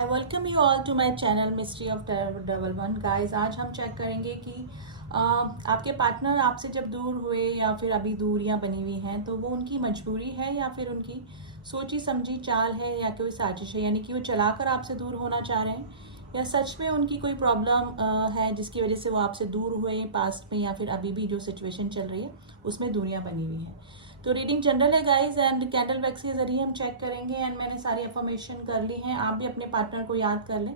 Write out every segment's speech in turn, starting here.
I welcome you all to my channel mystery of double one. Guys, आज हम check करेंगे कि आपके पार्टनर आपसे जब दूर हुए या फिर अभी दूरियां बनी हुई हैं तो वो उनकी मजबूरी है या फिर उनकी सोची समझी चाल है या कोई साजिश है, यानी कि वो चलाकर आपसे दूर होना चाह रहे हैं या सच में उनकी कोई प्रॉब्लम है जिसकी वजह से वो आपसे दूर हुए पास्ट में या फिर अभी भी जो सिचुएशन चल रही है उसमें दूरियां बनी हुई हैं। तो रीडिंग जनरल है गाइज, एंड कैंडल वैक्स के जरिए हम चेक करेंगे। एंड मैंने सारी इन्फॉर्मेशन कर ली है, आप भी अपने पार्टनर को याद कर लें।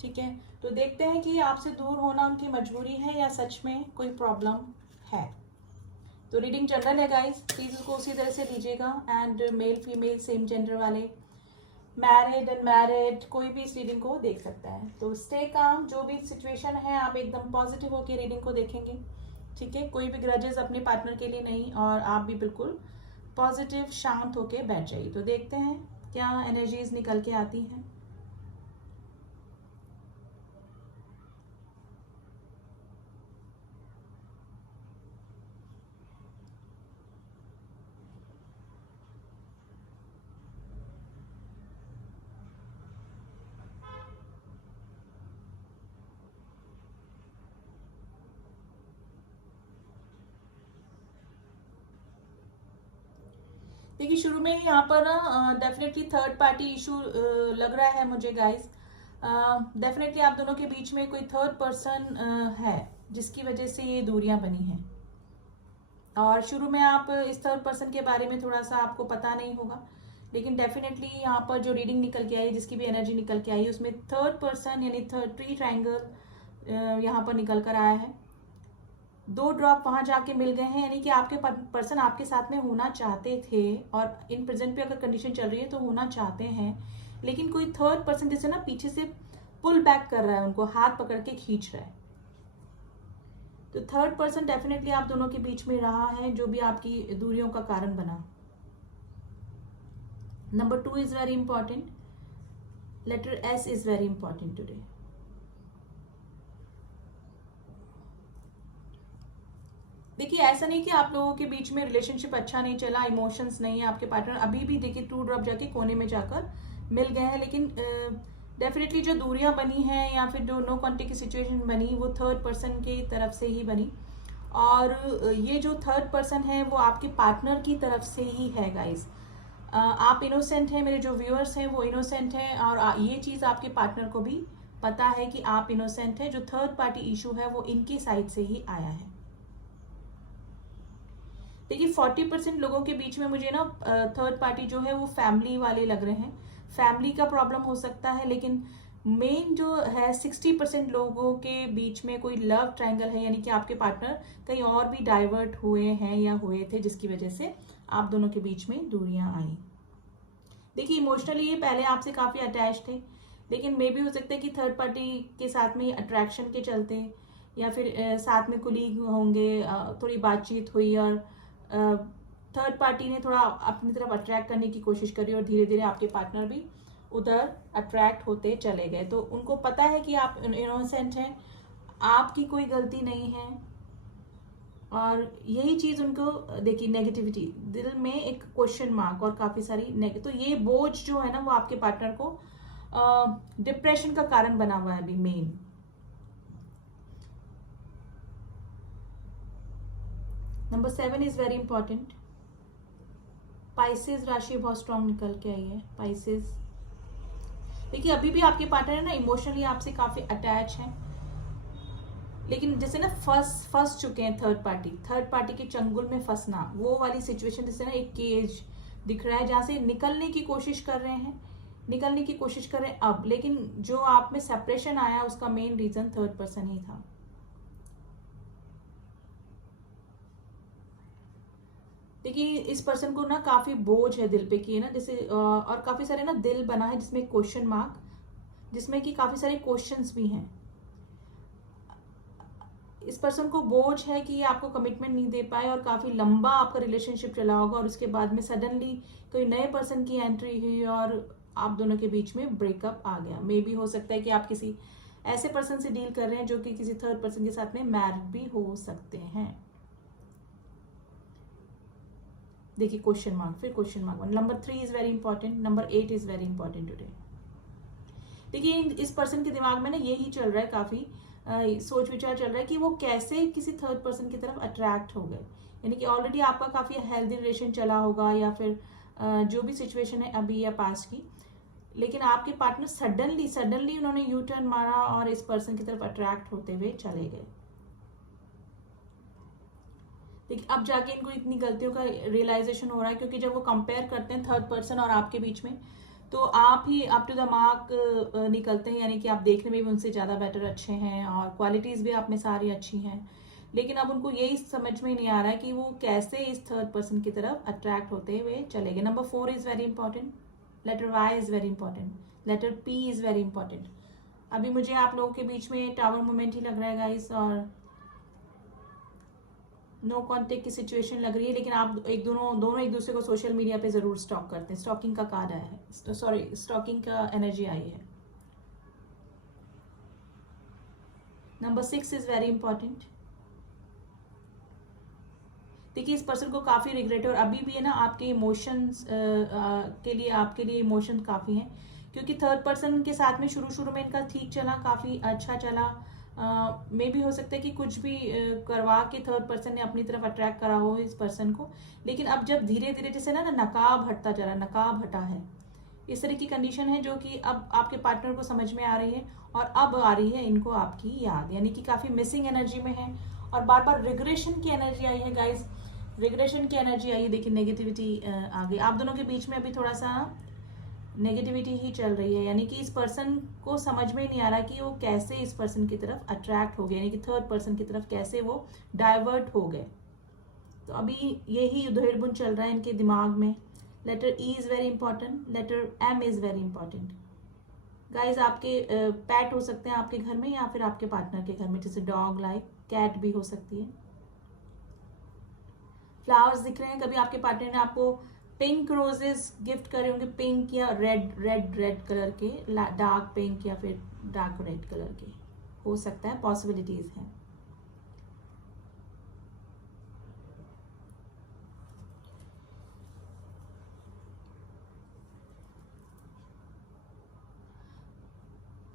ठीक है, तो देखते हैं कि आपसे दूर होना उनकी मजबूरी है या सच में कोई प्रॉब्लम है। तो रीडिंग जनरल है गाइज, प्लीज उसको उसी तरह से लीजिएगा। And male female same gender वाले, मैरिड अनमैरिड, कोई भी इस रीडिंग को देख सकता है। तो स्टे काम, जो भी सिचुएशन है आप एकदम पॉजिटिव होकर रीडिंग को देखेंगे। ठीक है, कोई भी ग्रजेस अपने पार्टनर के लिए नहीं, और आप भी बिल्कुल पॉजिटिव शांत होके बैठ जाइए। तो देखते हैं क्या एनर्जीज निकल के आती हैं। देखिए, शुरू में ही यहाँ पर ना डेफिनेटली थर्ड पार्टी इशू लग रहा है मुझे गाइस। डेफिनेटली आप दोनों के बीच में कोई थर्ड पर्सन है जिसकी वजह से ये दूरियां बनी हैं। और शुरू में आप इस थर्ड पर्सन के बारे में थोड़ा सा आपको पता नहीं होगा, लेकिन डेफिनेटली यहाँ पर जो रीडिंग निकल के आई, जिसकी भी एनर्जी निकल के आई, उसमें थर्ड पर्सन यानी थर्ड ट्री ट्रायंगल यहाँ पर निकल कर आया है। दो ड्रॉप वहां जाके मिल गए हैं, यानी कि आपके पर्सन आपके साथ में होना चाहते थे, और इन प्रेजेंट पे अगर कंडीशन चल रही है तो होना चाहते हैं, लेकिन कोई थर्ड पर्सन जैसे ना पीछे से पुल बैक कर रहा है, उनको हाथ पकड़ के खींच रहा है। तो थर्ड पर्सन डेफिनेटली आप दोनों के बीच में रहा है, जो भी आपकी दूरियों का कारण बना। Number 2 is very important, letter S is very important today. देखिए, ऐसा नहीं कि आप लोगों के बीच में रिलेशनशिप अच्छा नहीं चला, इमोशंस नहीं है, आपके पार्टनर अभी भी देखिए टू ड्रॉप जाके कोने में जाकर मिल गए हैं, लेकिन डेफिनेटली जो दूरियां बनी हैं या फिर जो नो कॉन्टेक्ट की सिचुएशन बनी वो थर्ड पर्सन की तरफ से ही बनी। और ये जो थर्ड पर्सन है वो आपके पार्टनर की तरफ से ही है गाइस। आप इनोसेंट हैं, मेरे जो व्यूअर्स हैं वो इनोसेंट हैं, और ये चीज आपके पार्टनर को भी पता है कि आप इनोसेंट हैं। जो थर्ड पार्टी इशू है वो इनकी साइड से ही आया है। देखिए, 40% लोगों के बीच में मुझे ना थर्ड पार्टी जो है वो फैमिली वाले लग रहे हैं। फैमिली का प्रॉब्लम हो सकता है, लेकिन मेन जो है 60% लोगों के बीच में कोई लव ट्रायंगल है, यानी कि आपके पार्टनर कहीं और भी डाइवर्ट हुए हैं या हुए थे, जिसकी वजह से आप दोनों के बीच में दूरियां आई। देखिए, इमोशनली ये पहले आपसे काफी अटैच थे, लेकिन मे भी हो सकता है कि थर्ड पार्टी के साथ में अट्रैक्शन के चलते या फिर साथ में कुलीग होंगे, थोड़ी बातचीत हुई और थर्ड पार्टी ने थोड़ा अपनी तरफ अट्रैक्ट करने की कोशिश करी, और धीरे धीरे आपके पार्टनर भी उधर अट्रैक्ट होते चले गए। तो उनको पता है कि आप इनोसेंट हैं, आपकी कोई गलती नहीं है, और यही चीज उनको देखिए नेगेटिविटी दिल में एक क्वेश्चन मार्क और काफी सारी तो ये बोझ जो है ना वो आपके पार्टनर को डिप्रेशन का कारण बना हुआ है अभी main. Number 7 is very important. Pisces राशि बहुत स्ट्रांग निकल के आई है। पाइसेस, देखिए अभी भी आपके पार्टनर है ना इमोशनली आपसे काफी अटैच हैं, लेकिन जैसे ना फंस चुके हैं थर्ड पार्टी के चंगुल में फंसना, वो वाली सिचुएशन, जैसे ना एक केज दिख रहा है जहां से निकलने की कोशिश कर रहे हैं, निकलने की कोशिश कर रहे हैं अब, लेकिन जो आप में सेपरेशन आया उसका मेन रीजन थर्ड पर्सन ही था। देखिए, इस पर्सन को ना काफी बोझ है दिल पे की है ना, जैसे और काफी सारे ना दिल बना है जिसमें क्वेश्चन मार्क, जिसमें कि काफी सारे क्वेश्चंस भी हैं। इस पर्सन को बोझ है कि ये आपको कमिटमेंट नहीं दे पाए, और काफी लंबा आपका रिलेशनशिप चला होगा, और उसके बाद में सडनली कोई नए पर्सन की एंट्री हुई और आप दोनों के बीच में ब्रेकअप आ गया। मे भी हो सकता है कि आप किसी ऐसे पर्सन से डील कर रहे हैं जो कि किसी थर्ड पर्सन के साथ में मैरिड भी हो सकते हैं। देखिए, क्वेश्चन मार्क, फिर question mark. Number 3 is very important, number 8 is very important today. देखिए इस पर्सन के दिमाग में ना यही चल रहा है, काफी सोच विचार चल रहा है कि वो कैसे किसी थर्ड पर्सन की तरफ अट्रैक्ट हो गए। यानी कि ऑलरेडी आपका काफी हेल्दी रिलेशन चला होगा, या फिर जो भी सिचुएशन है अभी या पास्ट की, लेकिन आपके पार्टनर सडनली उन्होंने यू टर्न मारा और इस पर्सन की तरफ अट्रैक्ट होते हुए चले गए। देखिए अब जाके इनको इतनी गलतियों का रियलाइजेशन हो रहा है, क्योंकि जब वो कंपेयर करते हैं थर्ड पर्सन और आपके बीच में, तो आप ही अप टू द मार्क निकलते हैं। यानी कि आप देखने में भी उनसे ज़्यादा बेटर अच्छे हैं और क्वालिटीज़ भी आप में सारी अच्छी हैं, लेकिन अब उनको यही समझ में नहीं आ रहा है कि वो कैसे इस थर्ड पर्सन की तरफ अट्रैक्ट होते हुए चले गए। Number 4 is very important, letter Y is very important, letter P is very important. अभी मुझे आप लोगों के बीच में टावर मूवमेंट ही लग रहा है गाइस, और नो कॉन्टेक्ट की सिचुएशन लग रही है, लेकिन आप दोनों एक दूसरे को सोशल मीडिया पे जरूर स्टॉक करते हैं। स्टॉकिंग का कार्ड आया है, सॉरी स्टॉकिंग का एनर्जी आई है। Number 6 is very important. देखिए इस पर्सन को काफी रिग्रेट है, और अभी भी है ना आपके इमोशंस आपके लिए इमोशन काफी हैं, क्योंकि थर्ड पर्सन के साथ में शुरू में इनका ठीक चला, काफी अच्छा चला। मे भी हो सकता है कि कुछ भी करवा के थर्ड पर्सन ने अपनी तरफ अट्रैक्ट करा हो इस पर्सन को, लेकिन अब जब धीरे धीरे जैसे ना नकाब हटता जा रहा, नकाब हटा है, इस तरह की कंडीशन है जो कि अब आपके पार्टनर को समझ में आ रही है, और अब आ रही है इनको आपकी याद, यानी कि काफी मिसिंग एनर्जी में है, और बार बार रिग्रेशन की एनर्जी आई है गाइस, रिग्रेशन की एनर्जी आई है। देखिए नेगेटिविटी आ गई, आप दोनों के बीच में अभी थोड़ा सा नेगेटिविटी ही चल रही है, यानी कि इस पर्सन को समझ में नहीं आ रहा कि वो कैसे इस पर्सन की तरफ अट्रैक्ट हो गए, यानी कि थर्ड पर्सन की तरफ कैसे वो डाइवर्ट हो गए। तो अभी यही उधेड़बुन चल रहा है इनके दिमाग में। Letter E is very important, letter M is very important. Guys आपके पैट हो सकते हैं आपके घर में, या फिर आपके पार्टनर के घर में, जैसे डॉग लाइक कैट भी हो सकती है। फ्लावर्स दिख रहे हैं, कभी आपके पार्टनर ने आपको पिंक रोजेस गिफ्ट करे होंगे, पिंक या रेड कलर के, डार्क पिंक या फिर डार्क रेड कलर के, हो सकता है, पॉसिबिलिटीज हैं।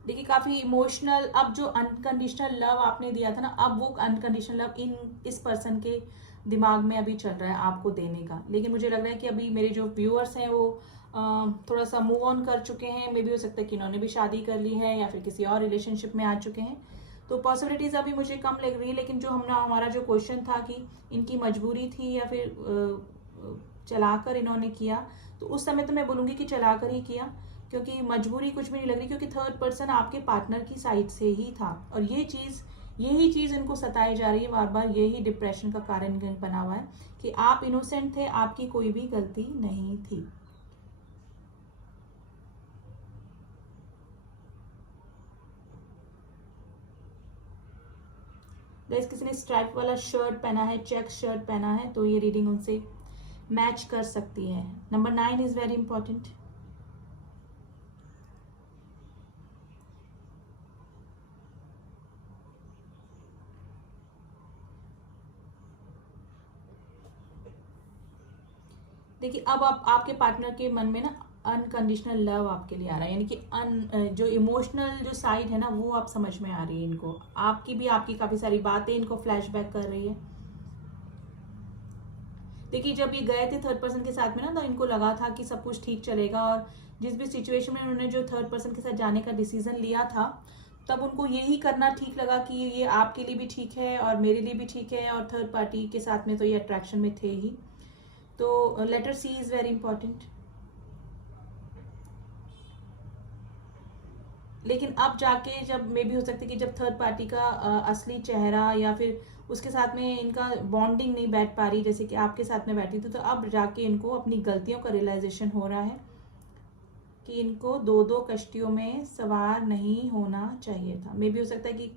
देखिए काफी इमोशनल, अब जो अनकंडीशनल लव आपने दिया था ना, अब वो अनकंडीशनल लव इस पर्सन के दिमाग में अभी चल रहा है आपको देने का। लेकिन मुझे लग रहा है कि अभी मेरे जो व्यूअर्स हैं वो थोड़ा सा मूव ऑन कर चुके हैं, मे बी हो सकता है कि इन्होंने भी शादी कर ली है या फिर किसी और रिलेशनशिप में आ चुके हैं, तो पॉसिबिलिटीज अभी मुझे कम लग रही है। लेकिन जो हमारा जो क्वेश्चन था कि इनकी मजबूरी थी या फिर चलाकर इन्होंने किया, तो उस समय तो मैं बोलूंगी कि चलाकर ही किया, क्योंकि मजबूरी कुछ भी नहीं लग रही, क्योंकि थर्ड पर्सन आपके पार्टनर की साइड से ही था, और यही चीज इनको सताई जा रही है बार बार, यही डिप्रेशन का कारण बना हुआ है कि आप इनोसेंट थे, आपकी कोई भी गलती नहीं थी। गाइस किसी ने स्ट्राइप वाला शर्ट पहना है, चेक शर्ट पहना है, तो ये रीडिंग उनसे मैच कर सकती है। Number 9 is very important. देखिए अब आपके पार्टनर के मन में ना अनकंडीशनल लव आपके लिए आ रहा है, यानी कि जो इमोशनल जो साइड है ना वो आप समझ में आ रही है इनको, आपकी काफी सारी बातें इनको फ्लैशबैक कर रही है। देखिए जब ये गए थे थर्ड पर्सन के साथ में ना, तो इनको लगा था कि सब कुछ ठीक चलेगा, और जिस भी सिचुएशन में उन्होंने जो थर्ड पर्सन के साथ जाने का डिसीजन लिया था, तब उनको यही करना ठीक लगा कि ये आपके लिए भी ठीक है और मेरे लिए भी ठीक है, और थर्ड पार्टी के साथ में तो ये अट्रैक्शन में थे ही। तो letter C is very important. लेकिन अब जाके जब मे भी हो सकता है कि जब थर्ड पार्टी का असली चेहरा या फिर उसके साथ में इनका बॉन्डिंग नहीं बैठ पा रही जैसे कि आपके साथ में बैठी थी, तो अब जाके इनको अपनी गलतियों का रियलाइजेशन हो रहा है कि इनको दो कश्तियों में सवार नहीं होना चाहिए था। मे भी हो सकता है कि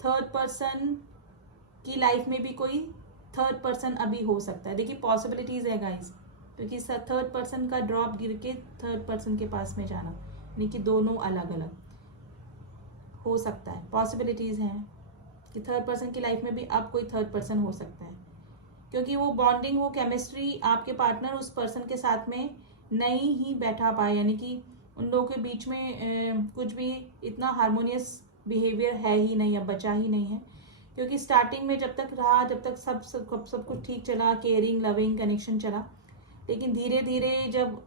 थर्ड पर्सन की लाइफ में भी कोई थर्ड पर्सन अभी हो सकता है। देखिए पॉसिबिलिटीज है गाइस, क्योंकि थर्ड पर्सन का ड्रॉप गिर के थर्ड पर्सन के पास में जाना, यानी कि दोनों अलग अलग हो सकता है, पॉसिबिलिटीज हैं कि थर्ड पर्सन की लाइफ में भी अब कोई थर्ड पर्सन हो सकता है, क्योंकि वो बॉन्डिंग, वो केमिस्ट्री आपके पार्टनर उस पर्सन के साथ में नहीं ही बैठा पाए, यानी कि उन लोगों के बीच में कुछ भी इतना हार्मोनियस बिहेवियर है ही नहीं, अब बचा ही नहीं है। क्योंकि स्टार्टिंग में जब तक रहा, जब तक सब कुछ ठीक चला, केयरिंग लविंग कनेक्शन चला, लेकिन धीरे धीरे जब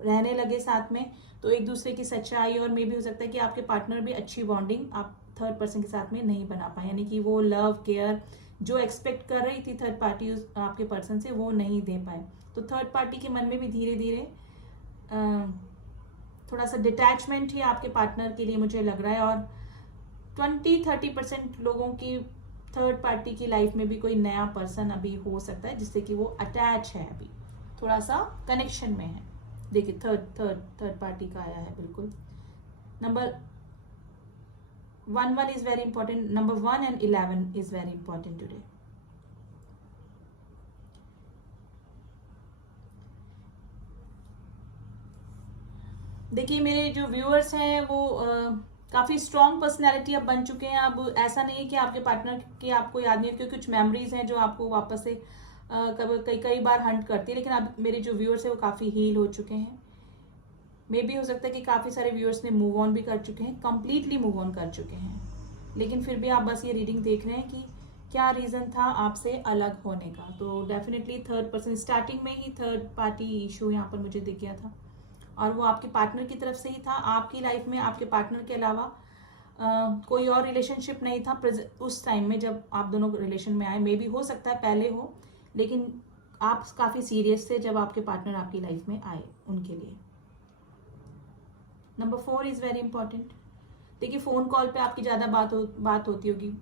रहने लगे साथ में तो एक दूसरे की सच्चाई, और मे भी हो सकता है कि आपके पार्टनर भी अच्छी बॉन्डिंग आप थर्ड पर्सन के साथ में नहीं बना पाए, यानी कि वो लव केयर जो एक्सपेक्ट कर रही थी थर्ड पार्टी आपके पर्सन से वो नहीं दे पाए। तो थर्ड पार्टी के मन में भी धीरे धीरे थोड़ा सा डिटैचमेंट ही आपके पार्टनर के लिए मुझे लग रहा है। और 20-30% लोगों की थर्ड पार्टी की लाइफ में भी कोई नया पर्सन अभी हो सकता है जिससे कि वो अटैच है, अभी थोड़ा सा कनेक्शन में है। देखिए थर्ड पार्टी का आया है बिल्कुल। Number 1 is very important. Number 1 and 11 is very important today. देखिए मेरे जो व्यूअर्स हैं वो काफ़ी स्ट्रॉन्ग पर्सनैलिटी अब बन चुके हैं। अब ऐसा नहीं है कि आपके पार्टनर की आपको याद नहीं है, क्योंकि कुछ मेमोरीज हैं जो आपको वापस से कई बार हंट करती है। लेकिन अब मेरे जो व्यूअर्स हैं वो काफ़ी हील हो चुके हैं। मे भी हो सकता है कि काफ़ी सारे व्यूअर्स ने मूव ऑन भी कर चुके हैं, कंप्लीटली मूव ऑन कर चुके हैं, लेकिन फिर भी आप बस ये रीडिंग देख रहे हैं कि क्या रीज़न था आपसे अलग होने का। तो डेफिनेटली थर्ड पर्सन, स्टार्टिंग में ही थर्ड पार्टी इशू यहाँ पर मुझे दिख गया था, और वो आपके पार्टनर की तरफ से ही था। आपकी लाइफ में आपके पार्टनर के अलावा कोई और रिलेशनशिप नहीं था उस टाइम में जब आप दोनों रिलेशन में आए। मे भी हो सकता है पहले हो, लेकिन आप काफ़ी सीरियस थे जब आपके पार्टनर आपकी लाइफ में आए उनके लिए। Number 4 is very important. देखिए फ़ोन कॉल पे आपकी ज़्यादा बात होती होगी,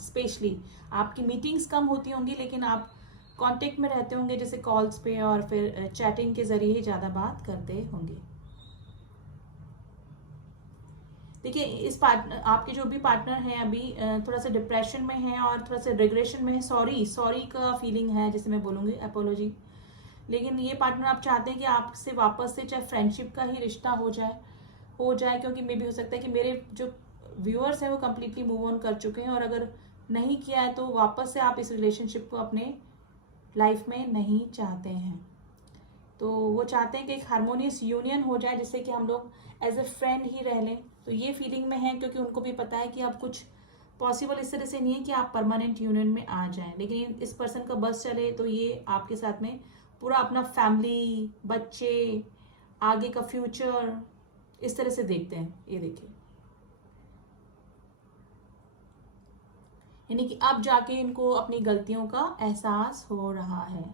स्पेशली आपकी मीटिंग्स कम होती होंगी, लेकिन आप कांटेक्ट में रहते होंगे जैसे कॉल्स पे, और फिर चैटिंग के ज़रिए ही ज़्यादा बात करते होंगे। देखिए इस आपके जो भी पार्टनर हैं अभी थोड़ा सा डिप्रेशन में है और थोड़ा सा रिग्रेशन में है, सॉरी का फीलिंग है जिसे मैं बोलूँगी, अपोलॉजी। लेकिन ये पार्टनर आप चाहते हैं कि आपसे वापस से चाहे फ्रेंडशिप का ही रिश्ता हो जाए, क्योंकि मे भी हो सकता है कि मेरे जो व्यूअर्स हैं वो कम्प्लीटली मूव ऑन कर चुके हैं, और अगर नहीं किया है तो वापस से आप इस रिलेशनशिप को अपने लाइफ में नहीं चाहते हैं। तो वो चाहते हैं कि एक हार्मोनियस यूनियन हो जाए जिससे कि हम लोग एज ए फ्रेंड ही रह लें। तो ये फीलिंग में है, क्योंकि उनको भी पता है कि अब कुछ पॉसिबल इस तरह से नहीं है कि आप परमानेंट यूनियन में आ जाएं, लेकिन इस पर्सन का बस चले तो ये आपके साथ में पूरा अपना फैमिली, बच्चे, आगे का फ्यूचर इस तरह से देखते हैं। ये देखिए, यानी कि अब जाके इनको अपनी गलतियों का एहसास हो रहा है।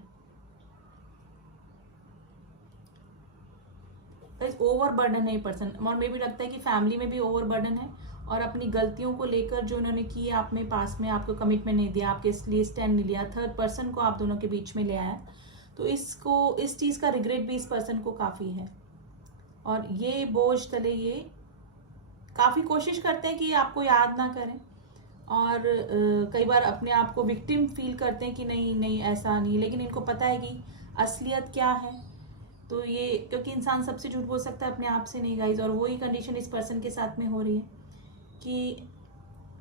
ओवरबर्डन है ये पर्सन, और मे भी लगता है कि फैमिली में भी ओवरबर्डन है, और अपनी गलतियों को लेकर जो उन्होंने की आप में पास में, आपको कमिटमेंट नहीं दिया, आपके लिए स्टैंड नहीं लिया, थर्ड पर्सन को आप दोनों के बीच में ले आया, तो इस चीज़ का रिग्रेट भी इस पर्सन को काफ़ी है। और ये बोझ तले ये काफ़ी कोशिश करते हैं कि आपको याद ना करें, और कई बार अपने आप को विक्टिम फील करते हैं कि नहीं ऐसा नहीं, लेकिन इनको पता है कि असलियत क्या है। तो ये, क्योंकि इंसान सबसे झूठ बोल सकता है, अपने आप से नहीं गाइज, और वही कंडीशन इस पर्सन के साथ में हो रही है कि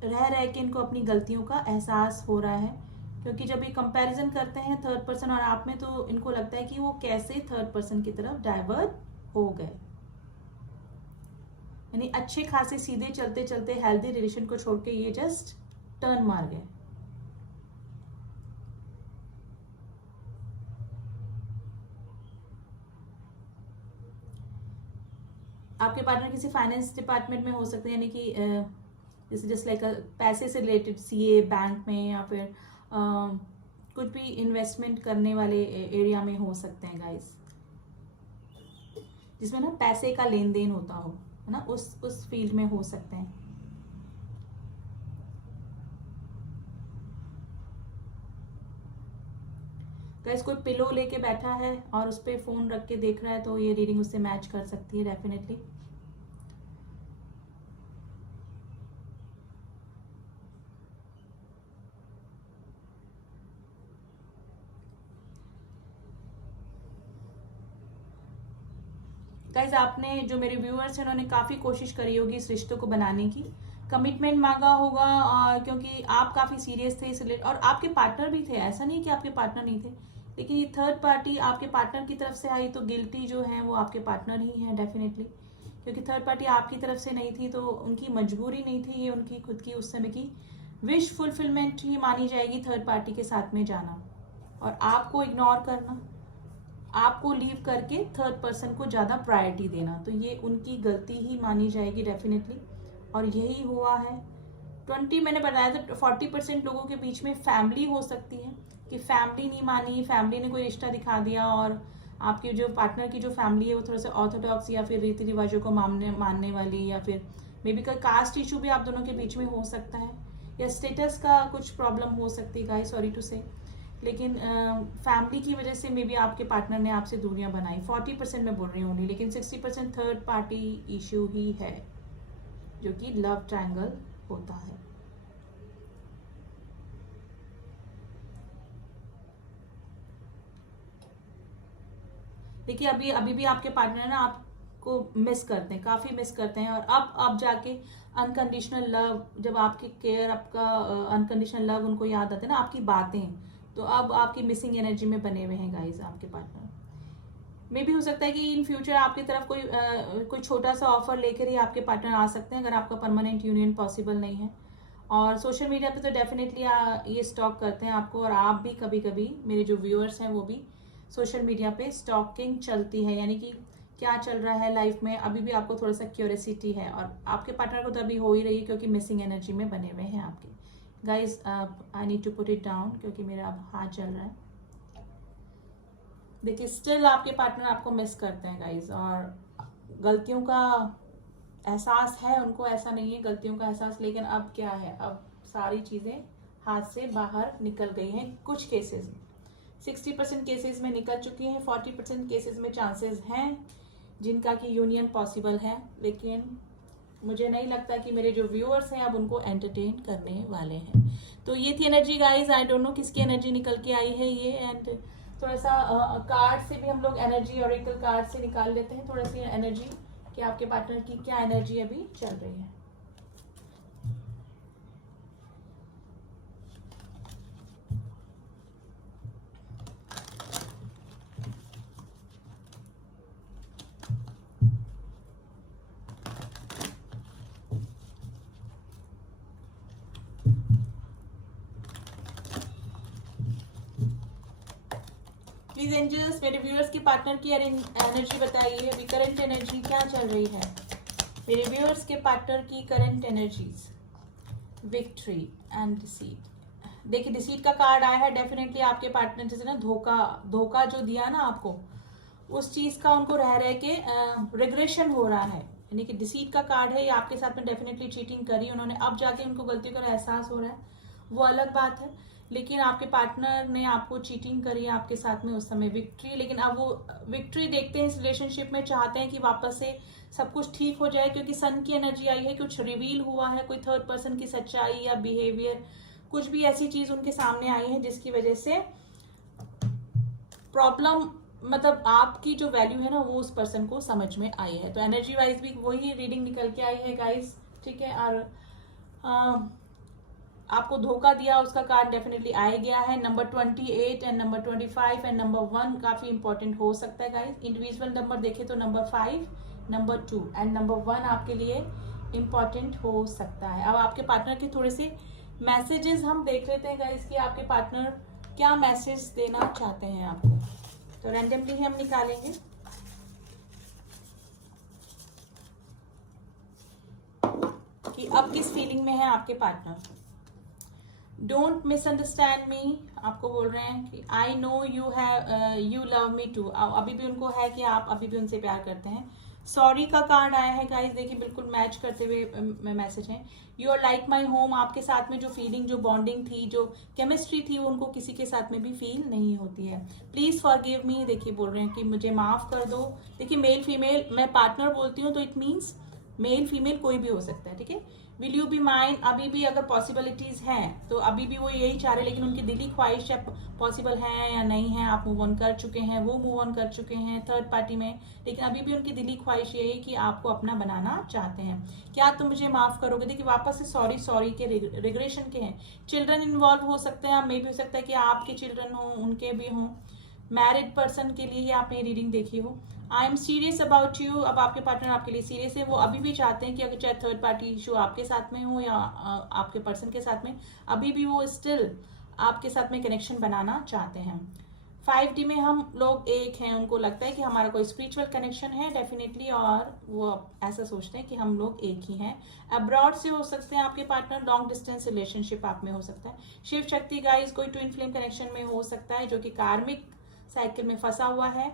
रह के इनको अपनी गलतियों का एहसास हो रहा है। क्योंकि जब ये कंपैरिजन करते हैं थर्ड पर्सन और आप में, तो इनको लगता है कि वो कैसे थर्ड पर्सन की तरफ डाइवर्ट हो गए, यानी अच्छे खासे सीधे चलते चलते हेल्दी रिलेशन को छोड़ के ये जस्ट टर्न मार गए। आपके पार्टनर किसी फाइनेंस डिपार्टमेंट में हो सकते हैं, यानी कि जैसे जस्ट लाइक पैसे से रिलेटेड सीए, बैंक में, या फिर कुछ भी इन्वेस्टमेंट करने वाले एरिया में हो सकते हैं गाइस, जिसमें ना पैसे का लेन देन होता हो, है ना, उस फील्ड में हो सकते हैं। गाइस कोई पिलो लेके बैठा है और उस पर फोन रख के देख रहा है, तो ये रीडिंग उससे मैच कर सकती है डेफिनेटली। गाइज आपने, जो मेरे व्यूअर्स हैं, उन्होंने काफ़ी कोशिश करी होगी इस रिश्ते को बनाने की, कमिटमेंट मांगा होगा, क्योंकि आप काफ़ी सीरियस थे इस रिलेट, और आपके पार्टनर भी थे, ऐसा नहीं कि आपके पार्टनर नहीं थे, लेकिन ये थर्ड पार्टी आपके पार्टनर की तरफ से आई तो गिल्टी जो है वो आपके पार्टनर ही है डेफिनेटली, क्योंकि थर्ड पार्टी आपकी तरफ से नहीं थी तो उनकी मजबूरी नहीं थी, ये उनकी खुद की उस समय की विश फुलफिलमेंट ही मानी जाएगी थर्ड पार्टी के साथ में जाना और आपको इग्नोर करना, आपको लीव करके थर्ड पर्सन को ज़्यादा प्रायोरिटी देना, तो ये उनकी गलती ही मानी जाएगी डेफिनेटली। और यही हुआ है। 20 मैंने बताया था 40% लोगों के बीच में फैमिली हो सकती है कि फैमिली नहीं मानी, फैमिली ने कोई रिश्ता दिखा दिया और आपकी जो पार्टनर की जो फैमिली है वो थोड़ा सा ऑर्थोडॉक्स या फिर रीति रिवाजों को मानने वाली, या फिर मे बी कोई कास्ट इशू भी आप दोनों के बीच में हो सकता है, या स्टेटस का कुछ प्रॉब्लम हो सकती है गाइस, सॉरी टू से। लेकिन फैमिली की वजह से मे बी आपके पार्टनर ने आपसे दूरियां बनाई, 40% मैं बोल रही हूँ, लेकिन 60% थर्ड पार्टी इशू ही है जो कि लव ट्रायंगल होता है। देखिए अभी भी आपके पार्टनर ना आपको मिस करते हैं, काफी मिस करते हैं, और अब जाके अनकंडीशनल लव, जब आपकी केयर, आपका अनकंडीशनल लव उनको याद आता है ना, आपकी बातें, तो अब आपकी मिसिंग एनर्जी में बने हुए हैं गाइस आपके पार्टनर। मे भी हो सकता है कि इन फ्यूचर आपकी तरफ कोई छोटा सा ऑफर लेकर ही आपके पार्टनर आ सकते हैं अगर आपका परमानेंट यूनियन पॉसिबल नहीं है। और सोशल मीडिया पे तो डेफिनेटली ये स्टॉक करते हैं आपको, और आप भी कभी कभी, मेरे जो व्यूअर्स हैं वो भी सोशल मीडिया पे स्टॉकिंग चलती है, यानी कि क्या चल रहा है लाइफ में, अभी भी आपको थोड़ा सा क्यूरियोसिटी है, और आपके पार्टनर को तो अभी हो ही रही है क्योंकि मिसिंग एनर्जी में बने हुए हैं आपके। Guys I need to put it down क्योंकि मेरा अब हाथ चल रहा है। देखिए स्टिल आपके पार्टनर आपको मिस करते हैं गाइज, और गलतियों का एहसास है उनको, ऐसा नहीं है गलतियों का एहसास, लेकिन अब क्या है, अब सारी चीज़ें हाथ से बाहर निकल गई हैं कुछ केसेस में। 60% केसेस में निकल चुकी हैं, 40% केसेस में चांसेस हैं जिनका कि यूनियन पॉसिबल है, लेकिन मुझे नहीं लगता कि मेरे जो व्यूअर्स हैं अब उनको एंटरटेन करने वाले हैं। तो ये थी energy guys, I don't know किसकी एनर्जी निकल के आई है ये, एंड थोड़ा सा कार्ड से भी हम लोग एनर्जी, ऑरेकल कार्ड से निकाल लेते हैं थोड़ा सी एनर्जी कि आपके पार्टनर की क्या एनर्जी अभी चल रही है। प्लीज एंजल्स मेरे व्यूअर्स की पार्टनर की एनर्जी बताइए, अभी करंट एनर्जी क्या चल रही है मेरे व्यूअर्स के पार्टनर की current energies. Victory and deceit. देखिए डिसीट का कार्ड आया है, डेफिनेटली आपके पार्टनर जैसे ना धोखा जो दिया ना आपको, उस चीज का उनको रह के रिग्रेशन हो रहा है, यानी कि डिसीट का कार्ड है, ये आपके साथ में डेफिनेटली चीटिंग करी उन्होंने, अब जाके उनको गलतियों का एहसास हो रहा है, वो अलग बात है। लेकिन आपके पार्टनर ने आपको चीटिंग करी आपके साथ में उस समय विक्ट्री, लेकिन अब वो विक्ट्री देखते हैं इस रिलेशनशिप में, चाहते हैं कि वापस से सब कुछ ठीक हो जाए, क्योंकि सन की एनर्जी आई है, कुछ रिवील हुआ है, कोई थर्ड पर्सन की सच्चाई या बिहेवियर, कुछ भी ऐसी चीज उनके सामने आई है जिसकी वजह से प्रॉब्लम, मतलब आपकी जो वैल्यू है ना वो उस पर्सन को समझ में आई है। तो एनर्जी वाइज भी वही रीडिंग निकल के आई है गाइस, ठीक है। और आपको धोखा दिया उसका कार्ड डेफिनेटली आ गया है, number 28 and number 25 and number 1 काफी इंपॉर्टेंट हो सकता है गाइस। इंडिविजुअल नंबर देखे तो नंबर 5, नंबर 2 एंड नंबर 1 आपके लिए इंपॉर्टेंट हो सकता है। अब आपके पार्टनर के थोड़े से मैसेजेस हम देख लेते हैं गाइस कि आपके पार्टनर क्या मैसेज देना चाहते हैं आपको, तो रैंडमली ही हम निकालेंगे। कि अब किस फीलिंग में है आपके पार्टनर। डोंट मिसअंडरस्टैंड मी, आपको बोल रहे हैं कि I know you love me too, अभी भी उनको है कि आप अभी भी उनसे प्यार करते हैं। सॉरी का कार्ड आया है गाइस, देखिए बिल्कुल मैच करते हुए मैसेज है। You are like my home, आपके साथ में जो फीलिंग, जो बॉन्डिंग थी, जो केमिस्ट्री थी, वो उनको किसी के साथ में भी फील नहीं होती है। प्लीज फॉरगिव मी, देखिए बोल रहे हैं कि मुझे माफ कर दो। देखिए मेल फीमेल, मैं पार्टनर बोलती हूँ तो इट मीन्स मेल फीमेल कोई भी हो सकता है, ठीक है। विल यू बी माइन, अभी भी अगर पॉसिबिलिटीज हैं तो अभी भी वो यही चाह रहे, लेकिन उनकी दिली ख्वाहिश पॉसिबल है या नहीं है, आप मूव ऑन कर चुके हैं, वो मूव ऑन कर चुके हैं थर्ड पार्टी में, लेकिन अभी भी उनकी दिली ख्वाहिश यही है कि आपको अपना बनाना चाहते हैं। क्या तुम मुझे माफ करोगे, देखिए वापस से सॉरी के रिग्रेशन के हैं। चिल्ड्रन इन्वॉल्व हो सकते हैं, मे भी हो सकता है कि आपके चिल्ड्रन हो, उनके भी हों, मैरिड पर्सन के लिए ही आपने रीडिंग देखी हो। I am serious about you, अब आपके पार्टनर आपके लिए सीरियस है। वो अभी भी चाहते हैं कि अगर चाहे थर्ड पार्टी इशू आपके साथ में हो या आपके पर्सन के साथ में, अभी भी वो स्टिल आपके साथ में कनेक्शन बनाना चाहते हैं। 5D में हम लोग एक हैं, उनको लगता है कि हमारा कोई स्पिरिचुअल कनेक्शन है डेफिनेटली, और वो ऐसा सोचते हैं कि हम लोग एक ही हैं। अब्रॉड से हो सकते हैं आपके पार्टनर, लॉन्ग डिस्टेंस रिलेशनशिप आप में हो सकता है। शिव शक्ति गाइस कोई ट्विन फ्लेम कनेक्शन में हो सकता है जो कि कार्मिक साइकिल में फंसा हुआ है।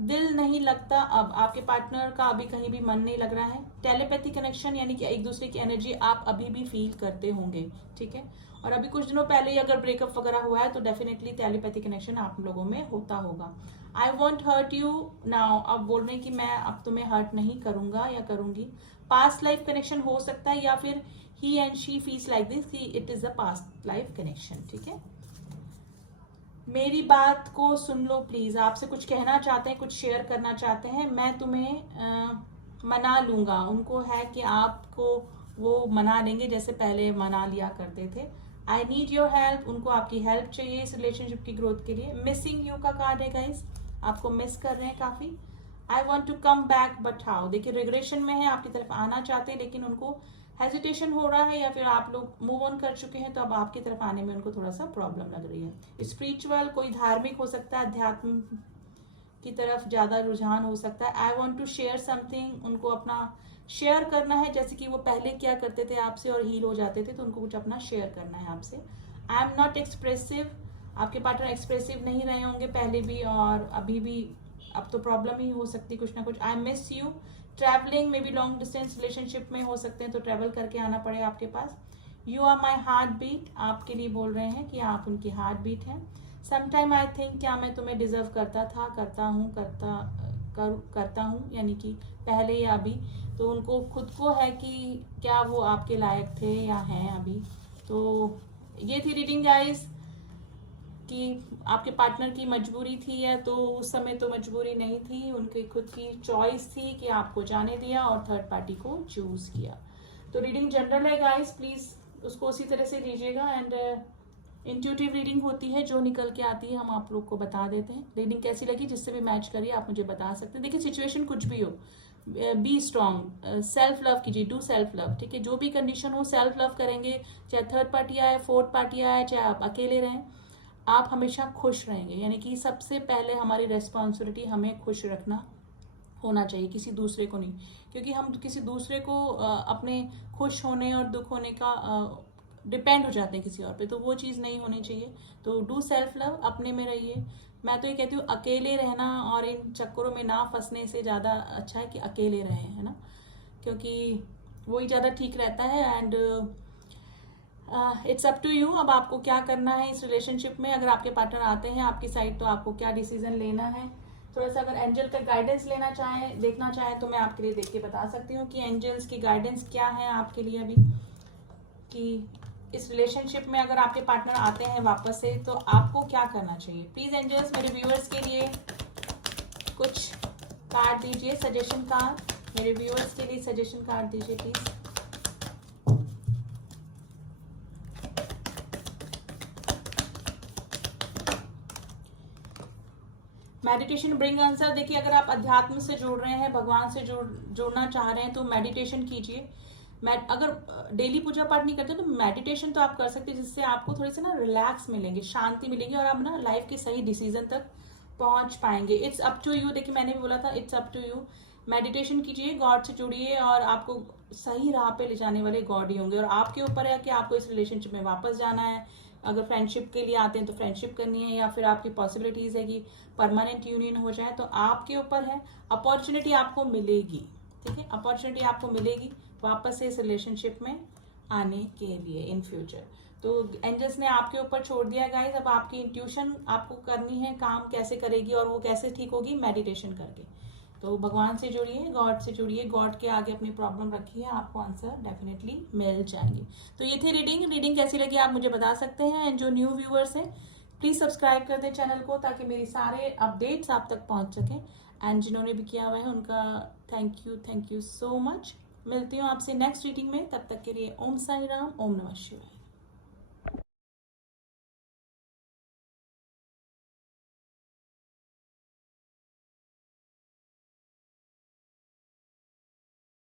दिल नहीं लगता अब आपके पार्टनर का, अभी कहीं भी मन नहीं लग रहा है। टेलीपैथी कनेक्शन यानी कि एक दूसरे की एनर्जी आप अभी भी फील करते होंगे, ठीक है। और अभी कुछ दिनों पहले ही अगर ब्रेकअप वगैरह हुआ है तो डेफिनेटली टेलीपैथी कनेक्शन आप लोगों में होता होगा। I won't hurt you now, अब बोल रहे हैं कि मैं अब तुम्हें हर्ट नहीं करूंगा या करूंगी। पास्ट लाइफ कनेक्शन हो सकता है, या फिर he and she feels like this कि it is a past life connection, ठीक है। मेरी बात को सुन लो प्लीज, आपसे कुछ कहना चाहते हैं, कुछ शेयर करना चाहते हैं। मैं तुम्हें मना लूंगा, उनको है कि आपको वो मना लेंगे जैसे पहले मना लिया करते थे। आई नीड योर हेल्प, उनको आपकी हेल्प चाहिए इस रिलेशनशिप की ग्रोथ के लिए। मिसिंग यू का कार्ड है गाइस, आपको मिस कर रहे हैं काफी। I want to come back but how, देखिए रिग्रेशन में है, आपकी तरफ आना चाहते हैं लेकिन उनको हेजिटेशन हो रहा है, या फिर आप लोग मूव ऑन कर चुके हैं तो अब आपकी तरफ आने में उनको थोड़ा सा प्रॉब्लम लग रही है। स्पिरिचुअल कोई धार्मिक हो सकता है, अध्यात्म की तरफ ज्यादा रुझान हो सकता है। I want to share something, उनको अपना शेयर करना है, जैसे कि वो पहले क्या करते थे आपसे और हील हो जाते थे, तो उनको कुछ अपना शेयर करना है आपसे। आई एम नॉट एक्सप्रेसिव, आपके पार्टनर एक्सप्रेसिव नहीं रहे होंगे पहले भी और अभी भी, अब तो प्रॉब्लम ही हो सकती कुछ ना कुछ। आई मिस यू, ट्रैवलिंग में भी लॉन्ग डिस्टेंस रिलेशनशिप में हो सकते हैं तो ट्रैवल करके आना पड़े आपके पास। You are my heartbeat, आपके लिए बोल रहे हैं कि आप उनकी हार्ट बीट हैं। समटाइम आई थिंक, क्या मैं तुम्हें डिजर्व करता था, करता हूँ, यानी कि पहले या अभी, तो उनको खुद को है कि क्या वो आपके लायक थे या हैं अभी। तो ये थी रीडिंग गाइस, कि आपके पार्टनर की मजबूरी थी या तो उस समय तो मजबूरी नहीं थी, उनकी खुद की चॉइस थी कि आपको जाने दिया और थर्ड पार्टी को चूज किया। तो रीडिंग जनरल है गाइस, प्लीज उसको उसी तरह से लीजिएगा। एंड इंट्यूटिव रीडिंग होती है, जो निकल के आती है हम आप लोग को बता देते हैं। रीडिंग कैसी लगी, जिससे भी मैच करिए आप मुझे बता सकते हैं। देखिए सिचुएशन कुछ भी हो, बी स्ट्रॉन्ग, सेल्फ लव कीजिए, डू सेल्फ लव, ठीक है। जो भी कंडीशन हो सेल्फ लव करेंगे, चाहे थर्ड पार्टी आए, फोर्थ पार्टी आए, चाहे आप अकेले रहें, आप हमेशा खुश रहेंगे। यानी कि सबसे पहले हमारी रेस्पॉन्सिबिलिटी हमें खुश रखना होना चाहिए, किसी दूसरे को नहीं, क्योंकि हम किसी दूसरे को अपने खुश होने और दुख होने का डिपेंड हो जाते हैं किसी और पे, तो वो चीज़ नहीं होनी चाहिए। तो डू सेल्फ लव, अपने में रहिए। मैं तो ये कहती हूँ अकेले रहना और इन चक्करों में ना फंसने से ज़्यादा अच्छा है कि अकेले रहें, है ना, क्योंकि वही ज़्यादा ठीक रहता है। And it's up to you, अब आपको क्या करना है इस रिलेशनशिप में। अगर आपके पार्टनर आते हैं आपकी साइड तो आपको क्या डिसीजन लेना है। थोड़ा सा अगर एंजल का गाइडेंस लेना चाहें, देखना चाहें, तो मैं आपके लिए देख के बता सकती हूँ कि एंजल्स की गाइडेंस क्या है आपके लिए अभी, कि इस रिलेशनशिप में अगर आपके पार्टनर आते हैं वापस से तो आपको क्या करना चाहिए। प्लीज एंजल्स मेरे व्यूअर्स के लिए कुछ कार्ड दीजिए, सजेशन कार्ड, मेरे व्यूअर्स के लिए सजेशन कार्ड दीजिए प्लीज। मेडिटेशन ब्रिंग आंसर, देखिए अगर आप अध्यात्म से जुड़ रहे हैं, भगवान से जुड़ना चाह रहे हैं तो मेडिटेशन कीजिए। अगर डेली पूजा पाठ नहीं करते तो मेडिटेशन तो आप कर सकते हैं, जिससे आपको थोड़े से ना रिलैक्स मिलेंगे, शांति मिलेगी और आप ना लाइफ के सही डिसीजन तक पहुंच पाएंगे। इट्स अप टू यू, देखिए मैंने भी बोला था it's up to you. Meditation कीजिए, गॉड से जुड़िए और आपको सही राह पे ले जाने वाले गॉड ही होंगे। और आपके ऊपर है कि आपको इस रिलेशनशिप में वापस जाना है। अगर फ्रेंडशिप के लिए आते हैं तो फ्रेंडशिप करनी है, या फिर आपकी पॉसिबिलिटीज है कि परमानेंट यूनियन हो जाए, तो आपके ऊपर है। अपॉर्चुनिटी आपको मिलेगी, ठीक है, अपॉर्चुनिटी आपको मिलेगी वापस से इस रिलेशनशिप में आने के लिए इन फ्यूचर। तो एंजल्स ने आपके ऊपर छोड़ दिया गाइस, अब आपकी इंट्यूशन आपको करनी है काम कैसे करेगी, और वो कैसे ठीक होगी, मेडिटेशन करके। तो भगवान से जुड़िए, गॉड से जुड़िए, गॉड के आगे अपनी प्रॉब्लम रखिए, आपको आंसर डेफिनेटली मिल जाएंगे। तो ये थी रीडिंग कैसी लगी आप मुझे बता सकते हैं। एंड जो न्यू व्यूअर्स हैं प्लीज सब्सक्राइब कर दें चैनल को, ताकि मेरी सारे अपडेट्स आप तक पहुंच सकें। एंड जिन्होंने भी किया हुआ है उनका थैंक यू सो मच। मिलती हूँ आपसे नेक्स्ट रीडिंग में, तब तक के लिए ओम साई राम, ओम नमः शिवाय।